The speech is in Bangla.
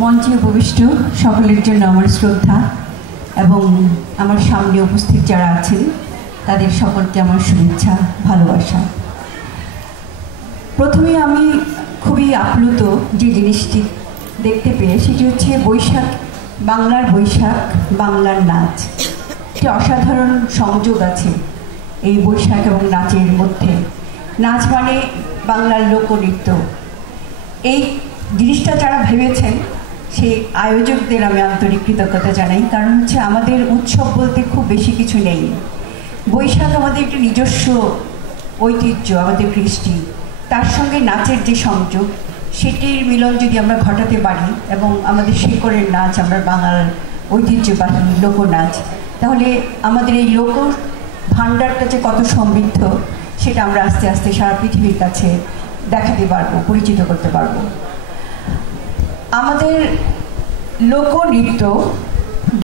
মঞ্চে উপবিষ্ট সকলের জন্য আমার শ্রদ্ধা এবং আমার সামনে উপস্থিত যারা আছেন তাদের সকলকে আমার শুভেচ্ছা ভালোবাসা। প্রথমে আমি খুবই আপ্লুত যে জিনিসটি দেখতে পেয়ে, সেটি হচ্ছে বৈশাখ, বাংলার বৈশাখ, বাংলার নাচ। একটি অসাধারণ সংযোগ আছে এই বৈশাখ এবং নাচের মধ্যে। নাচ মানে বাংলার লোকনৃত্য। এই জিনিসটা যারা ভেবেছেন সেই আয়োজকদের আমি আন্তরিক কৃতজ্ঞতা জানাই। কারণ হচ্ছে আমাদের উৎসব বলতে খুব বেশি কিছু নেই। বৈশাখ আমাদের একটি নিজস্ব ঐতিহ্য, আমাদের কৃষ্টি, তার সঙ্গে নাচের যে সংযোগ, সেটির মিলন যদি আমরা ঘটাতে পারি এবং আমাদের শেকড়ের নাচ, আমরা বাংলার ঐতিহ্যবাহী লোকনাচ, তাহলে আমাদের এই লোক ভাণ্ডারটা যে কত সমৃদ্ধ সেটা আমরা আস্তে আস্তে সারা পৃথিবীর কাছে দেখাতে পারবো, পরিচিত করতে পারবো। আমাদের লোকনৃত্য